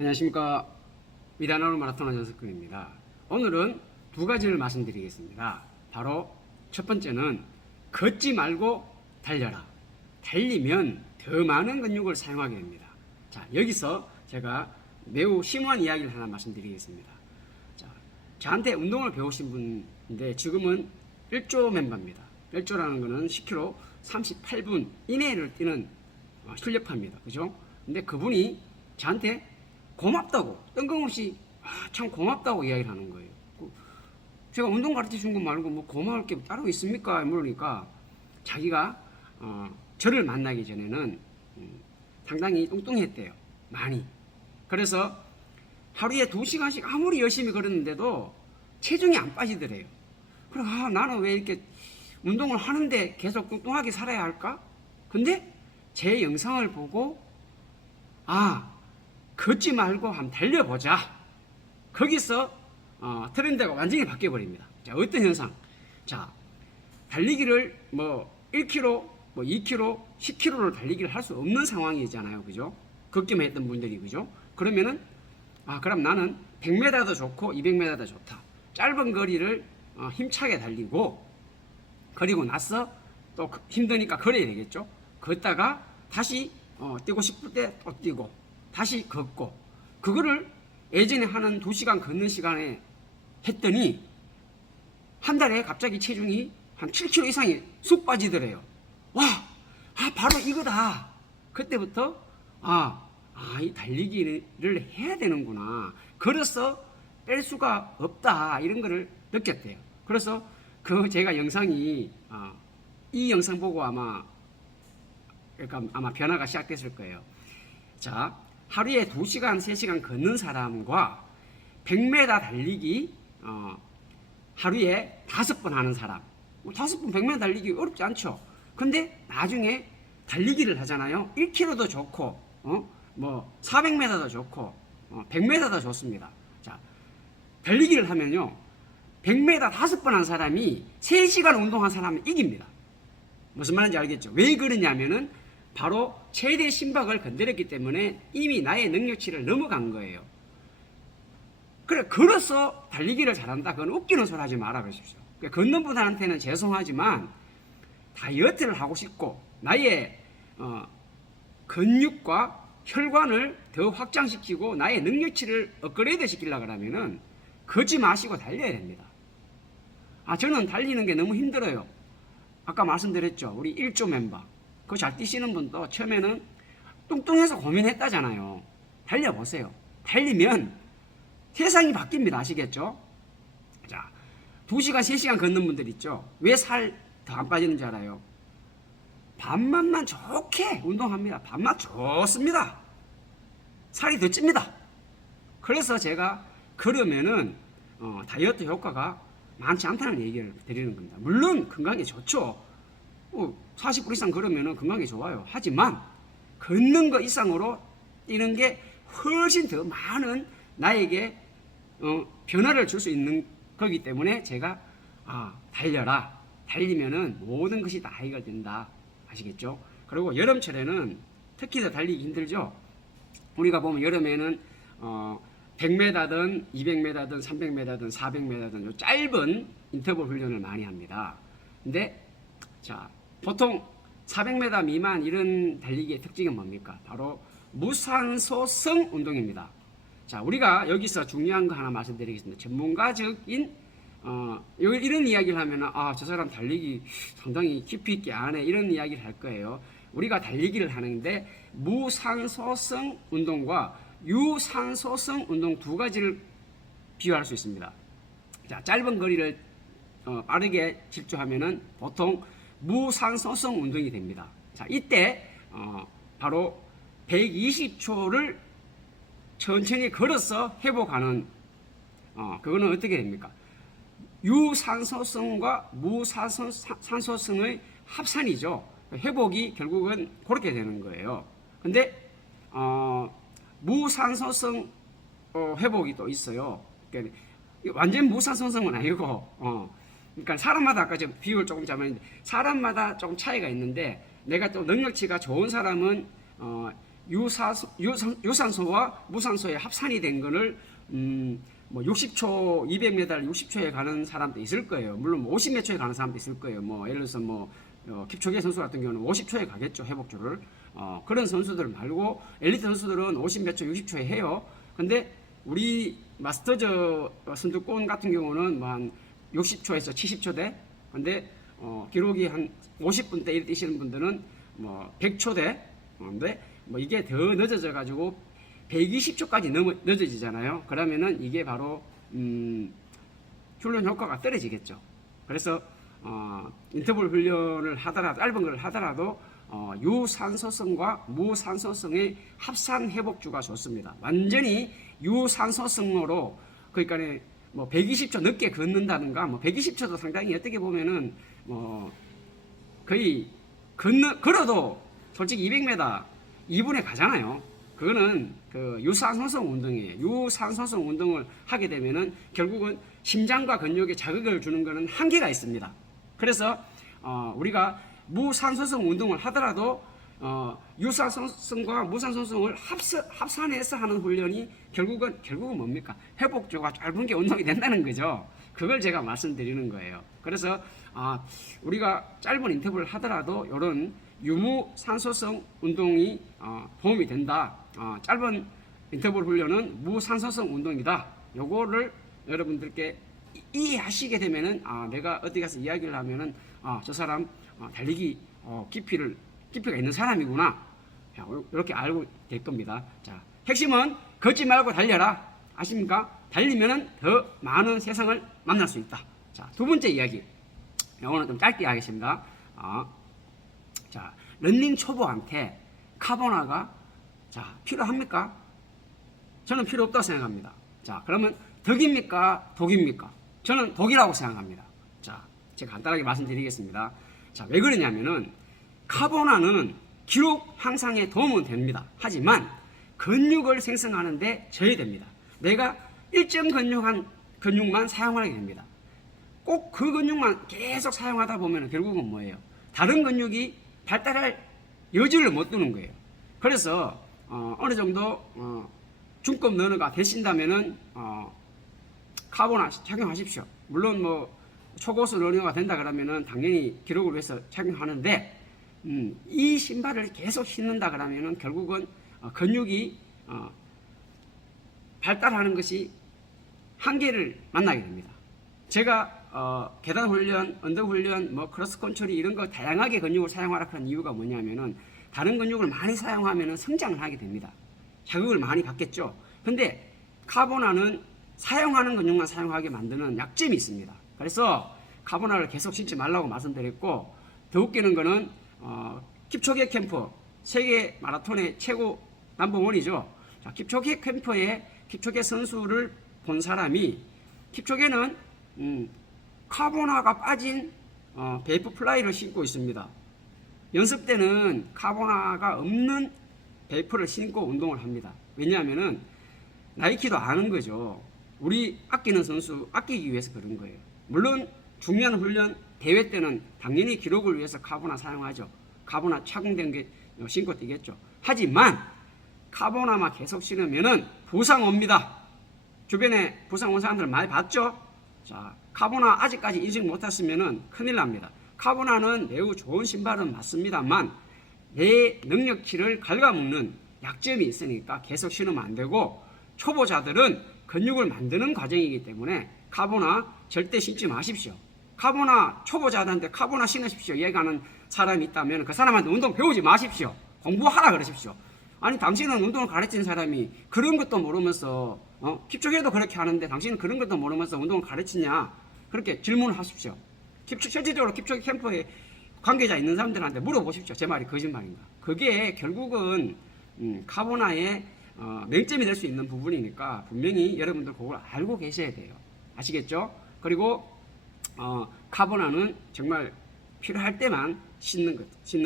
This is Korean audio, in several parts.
안녕하십니까. 미라노르 마라톤 전석근입니다. 오늘은 두 가지를 말씀드리겠습니다. 바로 첫 번째는 걷지 말고 달려라. 달리면 더 많은 근육을 사용하게 됩니다. 자, 여기서 제가 매우 심오한 이야기를 하나 말씀드리겠습니다. 자, 저한테 운동을 배우신 분인데 지금은 1조 멤버입니다. 1조라는 거는 10km 38분 이내를 뛰는 실력파입니다. 그죠? 근데 그분이 저한테 고맙다고 뜬금없이 참 고맙다고 이야기를 하는 거예요. 제가 운동 가르쳐 준 거 말고 뭐 고마울 게 따로 있습니까? 물으니까 자기가 저를 만나기 전에는 상당히 뚱뚱했대요. 많이. 그래서 하루에 2시간씩 아무리 열심히 걸었는데도 체중이 안 빠지더래요. 그래, 나는 왜 이렇게 운동을 하는데 계속 뚱뚱하게 살아야 할까? 근데 제 영상을 보고 걷지 말고 한번 달려보자. 거기서 트렌드가 완전히 바뀌어버립니다. 자, 어떤 현상? 자, 달리기를 1km, 2km, 10km를 달리기를 할 수 없는 상황이잖아요. 그죠? 걷기만 했던 분들이, 그죠? 그러면은, 그럼 나는 100m도 좋고 200m도 좋다. 짧은 거리를 힘차게 달리고, 그리고 나서 또 힘드니까 걸어야 되겠죠? 걷다가 다시 뛰고 싶을 때 또 뛰고, 다시 걷고, 그거를 예전에 하는 2시간 걷는 시간에 했더니 한 달에 갑자기 체중이 한 7kg 이상이 쑥 빠지더래요. 와, 바로 이거다. 그때부터 이 달리기를 해야 되는구나. 걸어서 뺄 수가 없다. 이런 거를 느꼈대요. 그래서 제가 영상이 이 영상 보고 아마 변화가 시작됐을 거예요. 자, 하루에 2시간, 3시간 걷는 사람과 100m 달리기 하루에 5번 하는 사람. 5번 100m 달리기 어렵지 않죠. 근데 나중에 달리기를 하잖아요. 1km도 좋고 400m도 좋고 100m도 좋습니다. 자, 달리기를 하면요. 100m 5번 한 사람이 3시간 운동한 사람은 이깁니다. 무슨 말인지 알겠죠? 왜 그러냐면은 바로 최대 심박을 건드렸기 때문에 이미 나의 능력치를 넘어간 거예요. 그래, 걸어서 달리기를 잘한다. 그건 웃기는 소리 하지 말아 보십시오. 걷는 분들한테는 죄송하지만 다이어트를 하고 싶고 나의 근육과 혈관을 더 확장시키고 나의 능력치를 업그레이드 시키려고 하면은 걷지 마시고 달려야 됩니다. 저는 달리는 게 너무 힘들어요. 아까 말씀드렸죠. 우리 1조 멤버. 그거 잘 뛰시는 분도 처음에는 뚱뚱해서 고민했다잖아요. 달려보세요. 달리면 세상이 바뀝니다. 아시겠죠? 자, 2시간, 3시간 걷는 분들 있죠? 왜 살 더 안 빠지는지 알아요? 밥맛만 좋게 운동합니다. 밥맛 좋습니다. 살이 더 찝니다. 그래서 제가 그러면은 다이어트 효과가 많지 않다는 얘기를 드리는 겁니다. 물론 건강에 좋죠. 40분 이상 걸으면 건강에 좋아요. 하지만 걷는 것 이상으로 뛰는 게 훨씬 더 많은 나에게 변화를 줄 수 있는 거기 때문에 제가 달려라. 달리면은 모든 것이 다 해결된다. 아시겠죠? 그리고 여름철에는 특히 더 달리기 힘들죠. 우리가 보면 여름에는 100m든 200m든 300m든 400m든 요 짧은 인터벌 훈련을 많이 합니다. 근데 자, 보통 400m 미만 이런 달리기의 특징은 뭡니까? 바로 무산소성 운동입니다. 자, 우리가 여기서 중요한 거 하나 말씀드리겠습니다. 전문가적인 이런 이야기를 하면 저 사람 달리기 상당히 깊이 있게 안 해, 이런 이야기를 할 거예요. 우리가 달리기를 하는데 무산소성 운동과 유산소성 운동 두 가지를 비교할 수 있습니다. 자, 짧은 거리를 빠르게 질주하면은 보통 무산소성 운동이 됩니다. 자, 이때 바로 120초를 천천히 걸어서 회복하는 그거는 어떻게 됩니까? 유산소성과 무산소성의 합산이죠. 회복이 결국은 그렇게 되는 거예요. 근데 무산소성 회복이 또 있어요. 그러니까 완전 무산소성은 아니고 그러니까 사람마다 아까 제가 비율 조금 잡았는데 사람마다 조금 차이가 있는데 내가 또 능력치가 좋은 사람은 유산소와 무산소의 합산이 된 거를 뭐 60초, 200m 60초에 가는 사람도 있을 거예요. 물론 50 몇 초에 가는 사람도 있을 거예요. 뭐 예를 들어서 뭐 킵초게 선수 같은 경우는 50초에 가겠죠, 회복주를. 그런 선수들 말고 엘리트 선수들은 50 몇 초, 60초에 해요. 근데 우리 마스터즈 선두권 같은 경우는 뭐 한 60초에서 70초대. 근데 기록이 한 50분대 이렇게 뛰시는 분들은 뭐 100초대. 근데 뭐 이게 더 늦어져 가지고 120초까지 늦어지잖아요. 그러면은 이게 바로 훈련 효과가 떨어지겠죠. 그래서 인터벌 훈련을 하더라도, 짧은 걸 하더라도 유산소성과 무산소성의 합산 회복주가 좋습니다. 완전히 유산소성으로, 그러니까 뭐 120초 늦게 걷는다든가, 뭐 120초도 상당히 어떻게 보면은 거의 걸어도 솔직히 200m 2분에 가잖아요. 그거는 그 유산소성 운동이에요. 유산소성 운동을 하게 되면은 결국은 심장과 근육에 자극을 주는 것은 한계가 있습니다. 그래서 우리가 무산소성 운동을 하더라도 유산소성과 무산소성을 합산해서 하는 훈련이 결국은 뭡니까? 회복주가 짧은 게 운동이 된다는 거죠. 그걸 제가 말씀드리는 거예요. 그래서 우리가 짧은 인터벌을 하더라도 이런 유무산소성 운동이 도움이 된다. 짧은 인터벌 훈련은 무산소성 운동이다. 요거를 여러분들께 이해하시게 되면은 내가 어디 가서 이야기를 하면은 저 사람 달리기 깊이가 있는 사람이구나. 이렇게 알고 될 겁니다. 자, 핵심은 걷지 말고 달려라. 아십니까? 달리면은 더 많은 세상을 만날 수 있다. 자, 두 번째 이야기. 오늘 좀 짧게 하겠습니다. 자, 런닝 초보한테 카보나가 필요합니까? 저는 필요 없다고 생각합니다. 자, 그러면 덕입니까? 독입니까? 저는 독이라고 생각합니다. 자, 제가 간단하게 말씀드리겠습니다. 자, 왜 그러냐면은 카보나는 기록 향상에 도움은 됩니다. 하지만 근육을 생성하는데 저해됩니다. 내가 일정 근육만 사용하게 됩니다. 꼭 그 근육만 계속 사용하다 보면 결국은 뭐예요? 다른 근육이 발달할 여지를 못 두는 거예요. 그래서 어느 정도 중급 러너가 되신다면은 카보나 착용하십시오. 물론 뭐 초고수 러너가 된다 그러면은 당연히 기록을 위해서 착용하는데 이 신발을 계속 신는다 그러면은 결국은 근육이 발달하는 것이 한계를 만나게 됩니다. 제가 계단 훈련, 언덕 훈련, 뭐 크로스 컨트리 이런 거 다양하게 근육을 사용하라 하는 이유가 뭐냐면은 다른 근육을 많이 사용하면은 성장을 하게 됩니다. 자극을 많이 받겠죠. 근데 카보나는 사용하는 근육만 사용하게 만드는 약점이 있습니다. 그래서 카보나를 계속 신지 말라고 말씀드렸고, 더 웃기는 거는 킵초게 캠프, 세계 마라톤의 최고 넘버원이죠. 자, 킵초게 캠프에 킵초게 선수를 본 사람이, 킵초게는 카보나가 빠진 베이프 플라이를 신고 있습니다. 연습 때는 카보나가 없는 베이프를 신고 운동을 합니다. 왜냐하면은 나이키도 아는 거죠. 우리 아끼는 선수 아끼기 위해서 그런 거예요. 물론 중요한 훈련 대회 때는 당연히 기록을 위해서 카보나 사용하죠. 카보나 착용된 게 신고 뛰겠죠. 하지만 카보나만 계속 신으면은 부상 옵니다. 주변에 부상 온 사람들 많이 봤죠? 자, 카보나 아직까지 인식 못했으면은 큰일 납니다. 카보나는 매우 좋은 신발은 맞습니다만 내 능력치를 갉아먹는 약점이 있으니까 계속 신으면 안 되고, 초보자들은 근육을 만드는 과정이기 때문에 카보나 절대 신지 마십시오. 카보나 초보자들한테 카보나 신으십시오 얘기하는 사람이 있다면 그 사람한테 운동 배우지 마십시오. 공부하라 그러십시오. 아니, 당신은 운동을 가르친 사람이 그런 것도 모르면서 킵초게도 그렇게 하는데 당신은 그런 것도 모르면서 운동을 가르치냐, 그렇게 질문을 하십시오. 실질적으로 킵초게 캠프에 관계자 있는 사람들한테 물어보십시오. 제 말이 거짓말인가. 그게 결국은 카보나의 맹점이 될 수 있는 부분이니까 분명히 여러분들 그걸 알고 계셔야 돼요. 아시겠죠? 그리고 카보나는 정말 필요할 때만 신는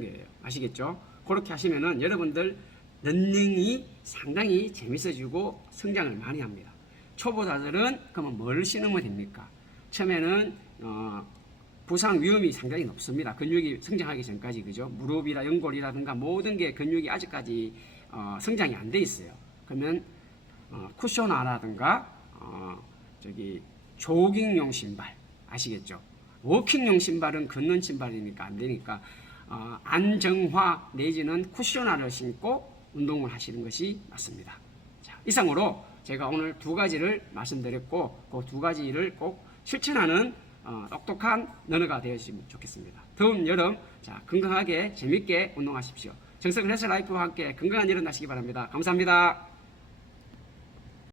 거예요. 아시겠죠? 그렇게 하시면은 여러분들 런닝이 상당히 재밌어지고 성장을 많이 합니다. 초보자들은 그러면 뭘 신으면 됩니까? 처음에는 부상 위험이 상당히 높습니다. 근육이 성장하기 전까지, 그죠? 무릎이라 연골이라든가 모든 게 근육이 아직까지 성장이 안 돼 있어요. 그러면 쿠셔나라든가 조깅용 신발 아시겠죠? 워킹용 신발은 걷는 신발이니까 안 되니까 안정화 내지는 쿠셔나를 신고 운동을 하시는 것이 맞습니다. 자, 이상으로 제가 오늘 두 가지를 말씀드렸고 그 두 가지를 꼭 실천하는 똑똑한 러너가 되었으면 좋겠습니다. 더운 여름 자, 건강하게 재밌게 운동하십시오. 정석은 헬스 라이프와 함께 건강한 여름 나시기 바랍니다. 감사합니다.